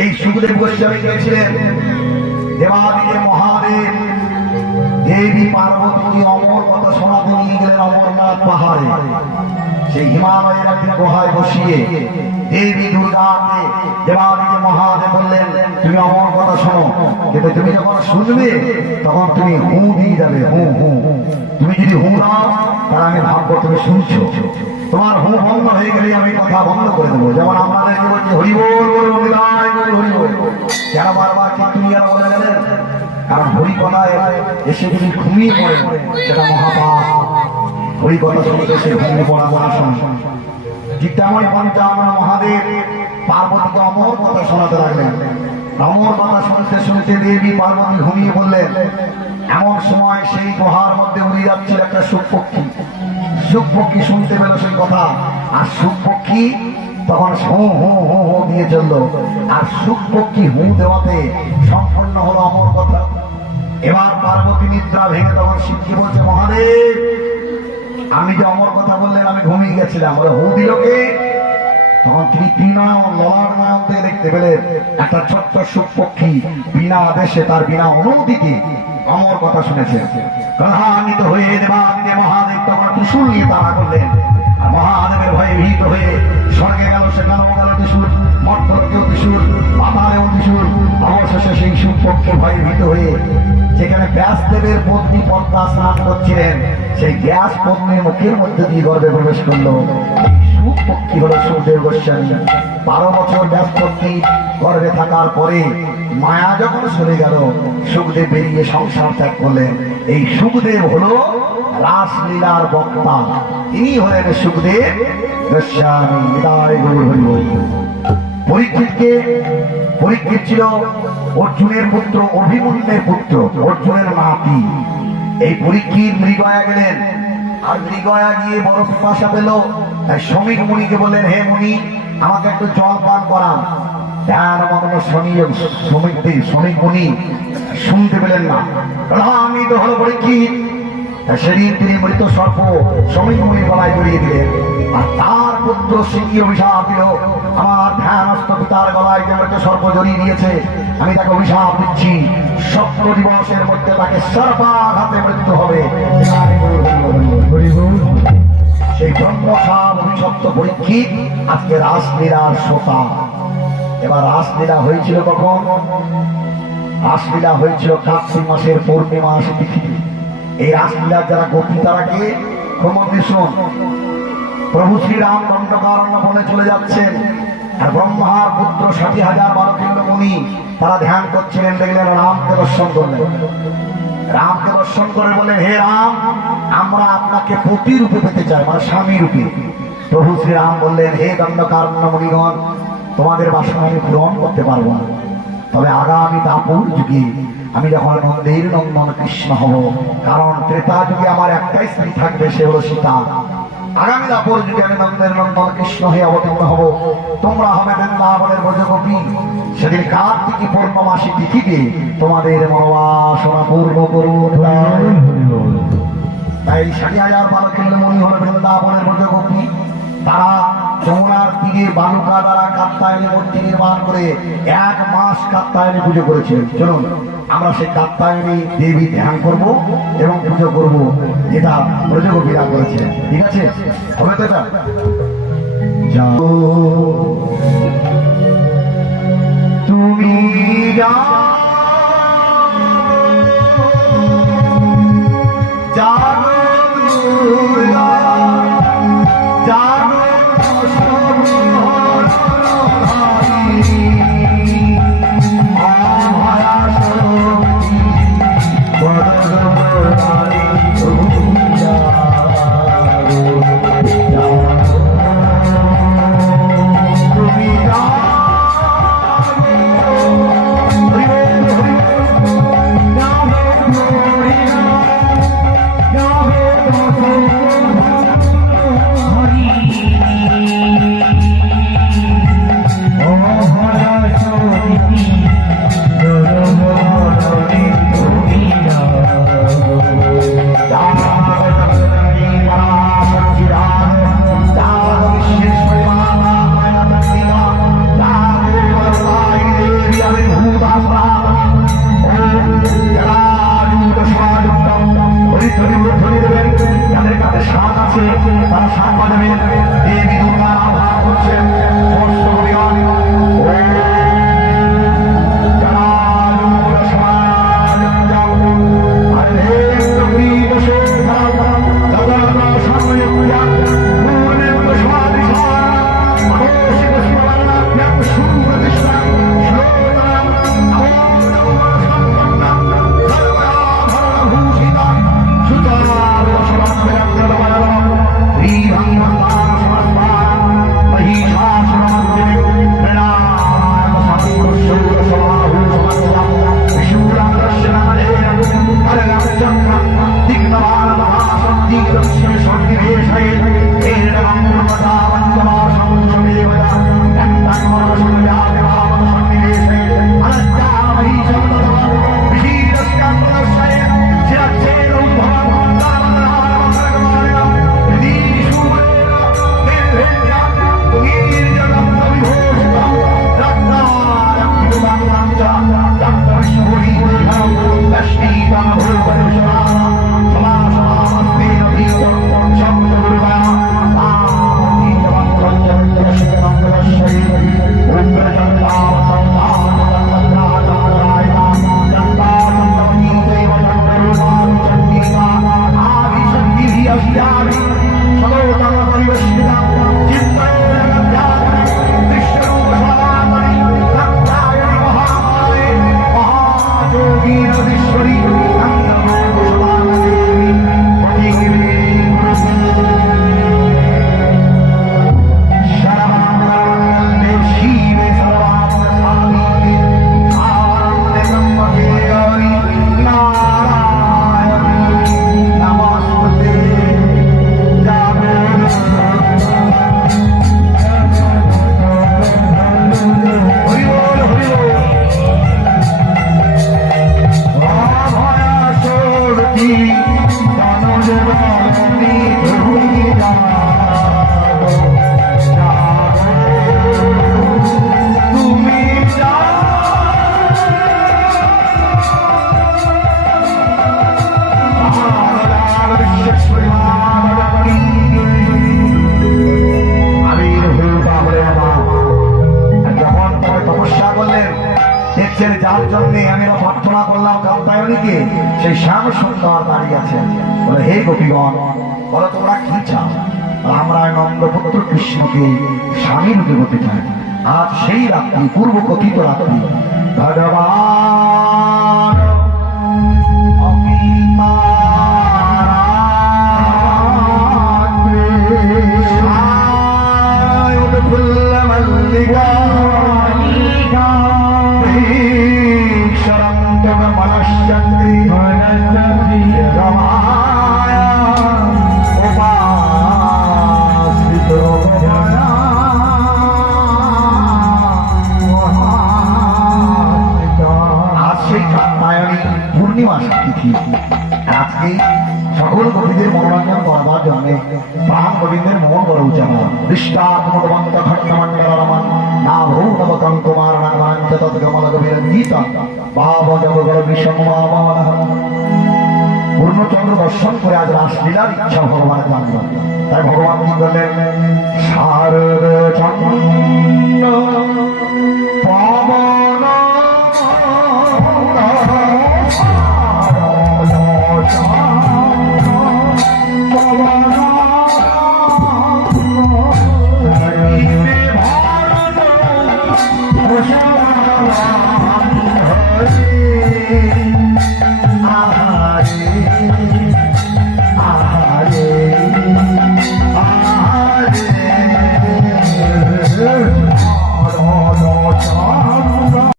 এই সুখদেব গোস্বামী গিয়েছিলেন দেবাদিদেব মহাদেব, দেবী পার্বতী অমর কথা শোনাতে নিয়ে গেলেন অমরনাথ পাহাড়ে। সেই হিমালয়ের একদিন গুহায় বসিয়ে দেবী দুর্গাকে দেবাদিদেব মহাদেব বললেন, তুমি অমর কথা শোনো। কিন্তু তুমি যখন শুনবে, তখন তুমি হু দিয়ে যাবে, হু হু। তুমি যদি হু দাও, তাহলে আমি ভাববো তুমি শুনছো। তোমার হু ভঙ্গ হয়ে গেলে আমি কথা বন্ধ করে দেবো। যেমন আমাদেরকে বলছি হরিবোল হরিবোল। কেন বারবার বলে কারণ হরি কথায় এসে যদি ঘুমিয়ে পড়ে, সেটা মহাপাপ। হরি কথা শুনতে সে ঘুমিয়ে পড়া পড়া শুনে ঠিক তেমনই পঞ্চামন মহাদেব পার্বতীকে অমর কথা শোনাতে লাগলেন। অমর কথা শুনতে শুনতে দেবী পার্বতী ঘুমিয়ে বললেন এমন সময় সেই গুহার মধ্যে উড়ে যাচ্ছিল একটা সুখ পক্ষী সুখ পক্ষী শুনতে পেল সেই কথা। আর সুখ পক্ষী তখন হু হু হু হু দিয়ে চলল। আর সুখ পক্ষী হু দেওয়াতে সম্পূর্ণ হলো অমর কথা। এবার পার্বতী নিদ্রা ভেঙে তখন শিবজি বলছে, মহাদেব, আমি যে অমর কথা বললেন, আমি ঘুমিয়ে গেছিলাম। ওরা হু দিল কে? তখন তিনি বিনা লড়ার নামতে দেখতে পেলেন, একটা ছোট্ট সুখ পক্ষী বিনা আদেশে, তার বিনা অনুমতিতে অমর কথা শুনেছে ক্রধান্বিত হয়ে দেবাদিদেব মহাদেব তখন ত্রিশূল নিয়ে তারা করলেন। আর মহাদেবের ভয়ে ভীত হয়ে স্বর্গে গেল সেখানে গেল ত্রিশূল মর্তকেও ত্রিশূল পাতালেও ত্রিশূল। অবশেষে সেই সুখ পক্ষে ভয়ে ভীত হয়ে যেখানে ব্যাসদেবের পত্নী পদ্মা স্নান করছিলেন, সেই গ্যাস পত্নীর মুখের মধ্যে দিয়ে গর্বে প্রবেশ করল। পক্ষী হলো সুখদেব গোস্বামী বারো বছর ব্যাস পত্নী গর্ভে থাকার পরে মায়া যখন সরে গেল, সুখদেব বেরিয়ে সংসার ত্যাগ করলেন। এই সুখদেব হলো রাসলীলার বক্তা। তিনি হলেন সুখদেব গোস্বামী হরি পরীক্ষিতকে পরীক্ষিত ছিল অর্জুনের পুত্র অভিমন্যের পুত্র, অর্জুনের নাতি। এই পরীক্ষিত মৃগয়া গেলেন। আর মৃগয়া গিয়ে বড় পিপাসা পেল। শ্রমিক মুনিকে বললেন হে মুনি আমাকে একটু জল পান করান। শ্রমিক মুনি শুনতে পেলেন না। "হ্যাঁ, আমি তো হলো মৃত সর্প শ্রমিক মুনি গলায় জড়িয়ে আর তার পুত্র অভিশাপ আমার গলায় সর্প জড়িয়ে দিয়েছে আমি তাকে অভিশাপ দিচ্ছি। সপ্ত দিবসের মধ্যে তাকে সর্বাঘাতে মৃত্যু হবে। অভিশপ্ত পরীক্ষিত আজকে রাসলীলার শ্রোতা এবার রাসলীলা হয়েছিল কখন? রাসলীলা হয়েছিল কার্তিক মাসের পূর্ণিমা তিথিতে এই রাসলীলার যারা গোপী তারাকে ক্রমে শুন। প্রভু শ্রীরাম দণ্ডকারণ্য বনে চলে যাচ্ছেন। আর ব্রহ্মার পুত্র ষাটি হাজার বারো কিলো মুনি, তারা ধ্যান করছিলেন, দেখলেন রামকে দর্শন করলেন। রামকে দর্শন করে বলেন হে রাম, আমরা আপনাকে পতি রূপে পেতে চাই মানে স্বামী রূপে। প্রভু শ্রীরাম বললেন হে দণ্ডকারণ্য মুনিগণ তোমাদের বাসনা আমি পূরণ করতে পারব না তবে আগামী দাপুর যুগে আমি যখন নন্দের নন্দন কৃষ্ণ হব কারণ ত্রেতা যুগে আমার একটাই স্ত্রী থাকবে সে হলো সীতা আগামী দাপুর যুগে আমি নন্দের নন্দন কৃষ্ণ হয়ে অবতীর্ণ হব তোমরা হবে বৃন্দাবনের ব্রজগোপী সেদিন কার্তিকী পূর্ণমাসী তিথিতে তোমাদের মনোবাসনা পূর্ণ করব তাই ষাট হাজার বারো কিলো মনি হল বৃন্দাবনের ব্রজগোপী তারা যমুনার তীরে বালুকা দ্বারা কাত্তায়নী মূর্তি নির্মাণ করে এক মাস কাত্তায়নী পুজো করেছিলেন চলুন, আমরা সেই কাত্তায়নী দেবী ধ্যান করব এবং পুজো করব, যেটা ব্রজগোপীরা করেছিলেন। ঠিক আছে? হবে তো এটা? তুমি যাও। জানো দেখছেন যার জন্য আমি প্রার্থনা করলাম কাপ্তায়নীকে সেই শ্যাম সুন্দর দাঁড়িয়ে আছেন। বলে, হে গোপীগণ, বলো তোমরা কি চাও? আমরা নন্দপুত্র কৃষ্ণকে স্বামী রূপে হতে চাই। আজ সেই রাত্রি পূর্ব কথিত রাত্রি। ভগবান মনোরঞ্জন করবার জন্য প্রাণ গোবিন্দের মন করা উচিত দৃষ্টাত্মবন্ত ঘট্টমণ্ডল রমন না ভৌতবতং কুমার নামাঞ্চ তদ্গমল গভীর গীতা বাব জগগর বিষম পূর্ণচন্দ্র দর্শন করে আজ রাসলীলার ইচ্ছা ভগবানের জানল তাই ভগবান কি করলেন